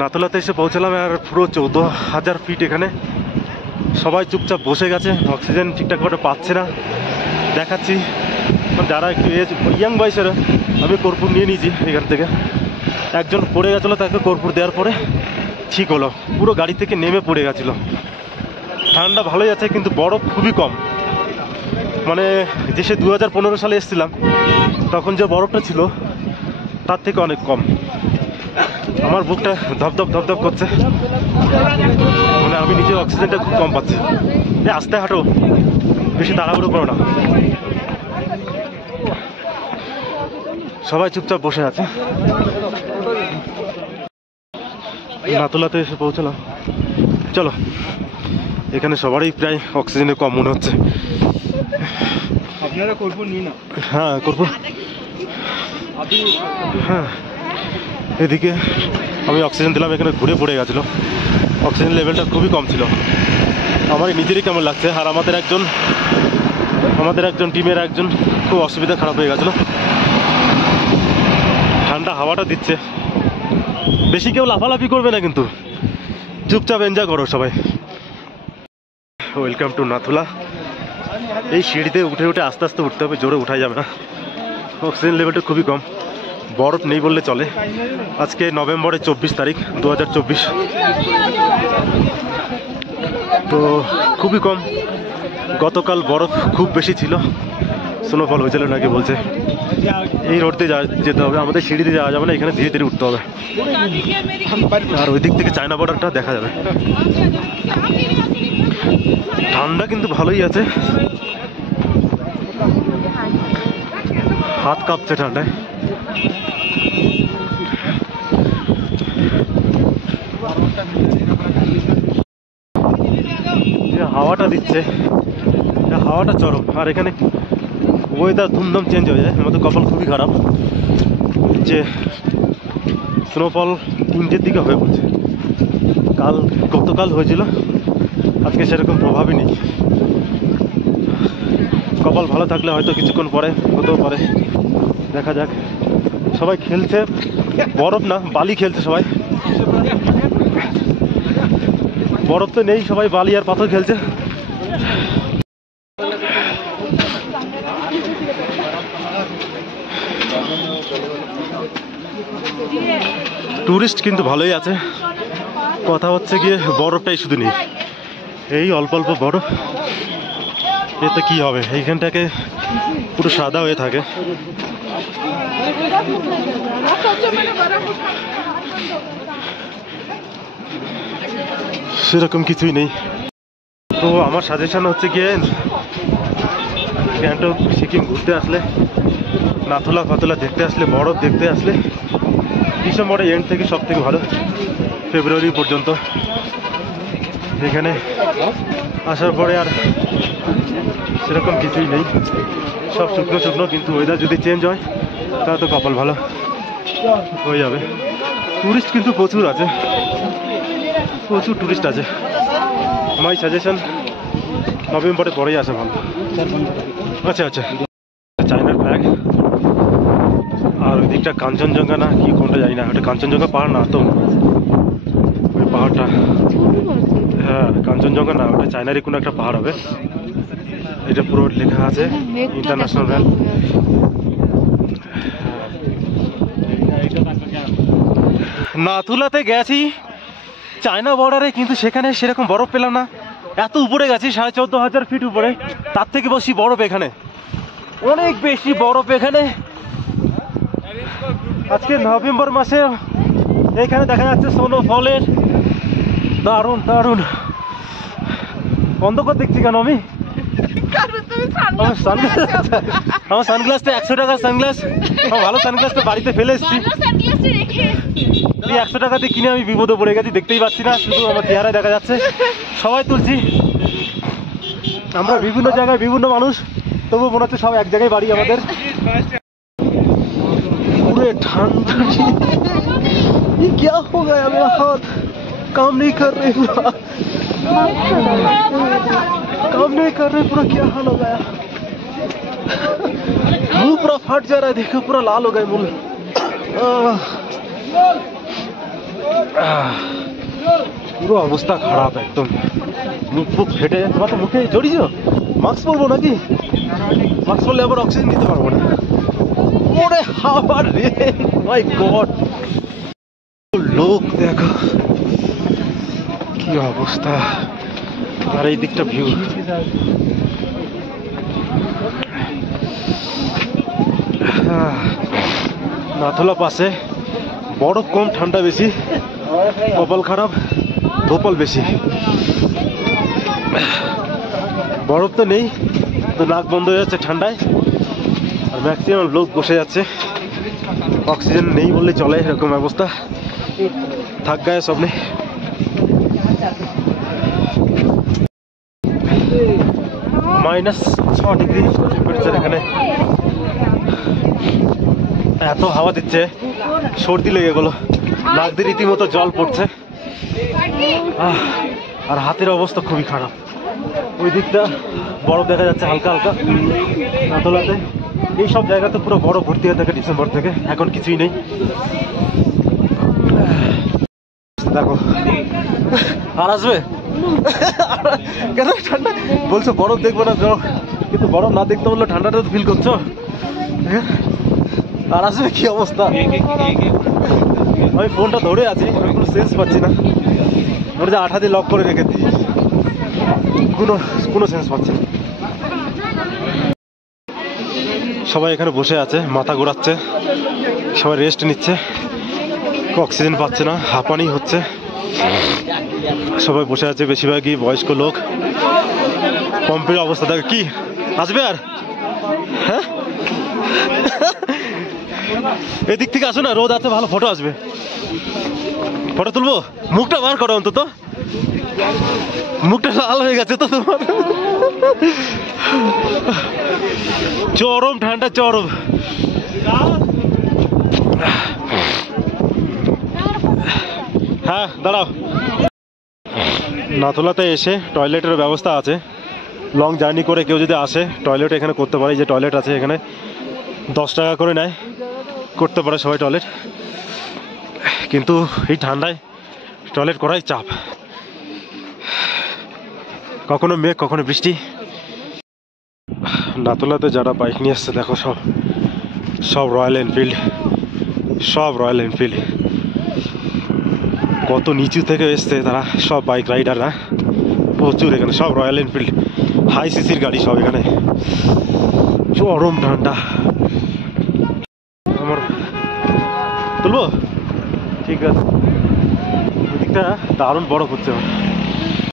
নাথুলাতে এসে পৌঁছালাম আর পুরো 14,000 ফিট এখানে। সবাই চুপচাপ বসে গেছে, অক্সিজেন ঠিকঠাক করে পাচ্ছে না। দেখাচ্ছি যারা একটু এজ ইয়াং বয়সের, আমি কর্পূর নিয়ে নিয়েছি এখান থেকে। একজন পড়ে গেছিলো, তাকে কর্পূর দেওয়ার পরে ঠিক হলো। পুরো গাড়ি থেকে নেমে পড়ে গেছিলো। ঠান্ডা ভালোই আছে কিন্তু বরফ খুবই কম। মানে যে সে 2015 সালে এসেছিলাম তখন যে বরফটা ছিল তার থেকে অনেক কম। আমার বুকটা ধপধপ ধপধপ করছে, মানে আমি নিজের অক্সিজেনটা খুব কম পাচ্ছি। আস্তে হাঁটো, বেশি তাড়াহুড়ো করো না। সবাই চুপচাপ বসে আছে। নাথুলাতে এসে পৌঁছালাম। চলো, এখানে সবারই প্রায় অক্সিজেনের কম মনে হচ্ছে। আপনারা কর্পূর নিন না। হ্যাঁ কর্পূর, হ্যাঁ। এদিকে আমি অক্সিজেন দিলাম, এখানে ঘুরে পড়ে গেছিলো। অক্সিজেন লেভেলটা খুবই কম ছিল। আমার নিজেরই কেমন লাগছে। আর আমাদের একজন টিমের একজন খুব অসুবিধা, খারাপ হয়ে গেছিলো। ঠান্ডা হাওয়াটা দিচ্ছে, বেশি কেউ লাফালাফি করবে না কিন্তু, চুপচাপ এনজয় করো সবাই। Welcome to Nathula. এই সিঁড়িতে উঠে উঠে আস্তে আস্তে উঠতে হবে, জোরে উঠাই যাবে না। অক্সিজেন লেভেলটা খুবই কম, বরফ নেই বললে চলে। আজকে নভেম্বরের 24 তারিখ 2024। তো খুবই কম। গতকাল বরফ খুব বেশি ছিল, স্নোফল হয়েছিল নাকি বলছে। এই রোড দিয়ে যেতে হবে আমাদের, সিঁড়িতে যাওয়া যাবে না, এখানে ধীরে ধীরে উঠতে হবে। আর ওই দিক থেকে চায়না বর্ডারটা দেখা যাবে। ঠান্ডা কিন্তু ভালোই আছে, হাত কাঁপছে ঠান্ডায়। হাওয়াটা দিচ্ছে, হাওয়াটা চরম। আর এখানে ওয়েদার ধুমধাম চেঞ্জ হয়ে যায়। আমাদের কপাল খুবই খারাপ যে স্নোফল 3টের দিকে হয়ে পড়ছে। গতকাল হয়েছিল, আজকে সেরকম প্রভাবই নেই। কপাল ভালো থাকলে হয়তো কিছুক্ষণ পরে হতেও পারে, দেখা যাক। সবাই খেলছে, বরফ না বালি খেলছে সবাই। বরফ তো নেই, সবাই বালি আর পাথর খেলছে। টুরিস্ট কিন্তু ভালোই আছে। কথা হচ্ছে গিয়ে বরফটাই শুধু নেই, এই অল্প অল্প বরফ। এতে কি হবে, এইখানটাকে পুরো সাদা হয়ে থাকে। সেরকম কিছুই নেই। তো আমার সাজেশন হচ্ছে গিয়ে গ্যাংটক সিকিম ঘুরতে আসলে, নাথুলা ফাতুলা দেখতে আসলে, বরফ দেখতে আসলে ডিসেম্বরের এন্ড থেকে সব থেকে ভালো, ফেব্রুয়ারি পর্যন্ত। এখানে আসার পরে আর সেরকম কিছুই নেই, সব শুকনো শুকনো। কিন্তু ওয়েদার যদি চেঞ্জ হয় তাহলে তো কপাল ভালো হয়ে যাবে। টুরিস্ট কিন্তু প্রচুর আছে, প্রচুর টুরিস্ট আছে। মাই সাজেশন নভেম্বরে পরেই আসে ভালো। আচ্ছা আচ্ছা, চায়নার ফ্ল্যাগ। আর ওই দিকটা কাঞ্চনজঙ্ঘা না কি কোনটা জানি না, ওটা কাঞ্চনজঙ্ঘা পাহাড় না তো, ওই পাহাড়টা, হ্যাঁ কাঞ্চনজঙ্ঘা না, ওটা চায়নারই কোনো একটা পাহাড় হবে। এটা পুরো লেখা আছে ইন্টারন্যাশনাল র্যাঙ্ক। নাথুলাতে গেছি চায়না বর্ডারে, কিন্তু সেখানে সেরকম বরফ পেলাম না। এত উপরে গেছি, 14,500 ফিট উপরে, তার থেকে বেশি বরফ এখানে, অনেক বেশি বরফ এখানে। আজকে নভেম্বর মাসে এখানে দেখা যাচ্ছে স্নোফলের, দারুণ দারুণ। অন্ধকার দেখছি কেন আমি? আমার সানগ্লাসটা 100 টাকার সানগ্লাস, ভালো সানগ্লাসটা বাড়িতে ফেলে এসেছি। 100 টাকা দিয়ে কিনে আমি বিপদে পড়ে গেছি, দেখতেই পাচ্ছি না, শুধু আমার চেহারায় দেখা যাচ্ছে। সবাই তুলছি, আমরা বিভিন্ন জায়গায় বিভিন্ন মানুষ, তবু মনে হচ্ছে সব এক জায়গায় বাড়ি আমাদের। পুরো ঠান্ডা, क्या हो गया, मेरा हाथ काम नहीं कर रहे, काम नहीं कर रहे, पूरा क्या हाल हो गया। मुंह पूरा फट जा रहा है, देखो पूरा लाल हो गया मुंह। পুরো অবস্থা খারাপ একদম, মুখ ফুক ফেটে যাচ্ছে। তোমার তো মুখে জড়িয়েছ, মাস্ক পরবো নাকি? মাস্ক পরলে আবার অক্সিজেন নিতে পারবো না। ওরে হাওয়া রে, মাই গড, লোক দেখো কি অবস্থা। আর এই দিকটা ভিউ, নাথুলা পাশে বরফ কম, ঠান্ডা বেশি, কপাল খারাপ, ভোপাল বেশি। বরফ তো নেই, তো নাক বন্ধ হয়ে যাচ্ছে ঠান্ডায়, আর ম্যাক্সিমাম লোক বসে যাচ্ছে। অক্সিজেন নেই বললে চলে, এরকম অবস্থা। থাক গায়ে সব নেই। -6 ডিগ্রি টেম্পারেচার এখানে। এত হাওয়া দিচ্ছে, সর্দি লেগে গেল, নাক দিয়ে রীতিমতো জল পড়ছে। আর হাতের অবস্থা খুবই খারাপ। ওই দিকটা বরফ দেখা যাচ্ছে হালকা হালকা নাথুলাতে। এইসব জায়গাতে পুরো বরফ ভর্তি হয়ে থাকে ডিসেম্বর থেকে, এখন কিছুই নেই। দেখো, আর আসবে কেন? ঠান্ডা বলছো বরফ দেখবো না, কিন্তু বরফ না দেখতে বললো ঠান্ডাটা তো ফিল করছো। আর আসবে কি অবস্থা? আমি ফোনটা ধরে আছি, আমি কোনো সেন্স পাচ্ছি না। মনে হচ্ছে আঠা দিয়ে লক করে রেখে দিই, কোনো সেন্স পাচ্ছি না। সবাই এখানে বসে আছে, মাথা ঘোরাচ্ছে, সবাই রেস্ট নিচ্ছে, অক্সিজেন পাচ্ছে না, হাঁপানি হচ্ছে। সবাই বসে আছে, বেশিরভাগই বয়স্ক লোক। পম্পের অবস্থা দেখো। কি আসবে আর? হ্যাঁ, এদিক থেকে আসো না, রোদ আছে, ভালো ফটো আসবে। ফটো তুলবো? মুখটা বার করো অন্তত, মুখটা লাল হয়ে গেছে তো তোমার। চরম ঠান্ডা, চরম। হ্যাঁ দাঁড়াও। নাথুলাতে এসে টয়লেটের ব্যবস্থা আছে। লং জার্নি করে কেউ যদি আসে, টয়লেট এখানে করতে পারে। যে টয়লেট আছে এখানে 10 টাকা করে নেয়, করতে পারে সবাই টয়লেট। কিন্তু এই ঠান্ডায় টয়লেট করাই চাপ, কখনো মেঘ কখনো বৃষ্টি। নাথুলাতে যারা বাইক নিয়ে আসছে দেখো, সব রয়্যাল এনফিল্ড, সব রয়্যাল এনফিল্ড। কত নিচু থেকে এসছে তারা, সব বাইক রাইডাররা প্রচুর এখানে, সব রয়্যাল এনফিল্ড, হাই সিসির গাড়ি সব এখানে। চরম ঠান্ডা। আমার তুলবো? ঠিক আছে, ওদিকটা দারুণ বরফ হচ্ছে।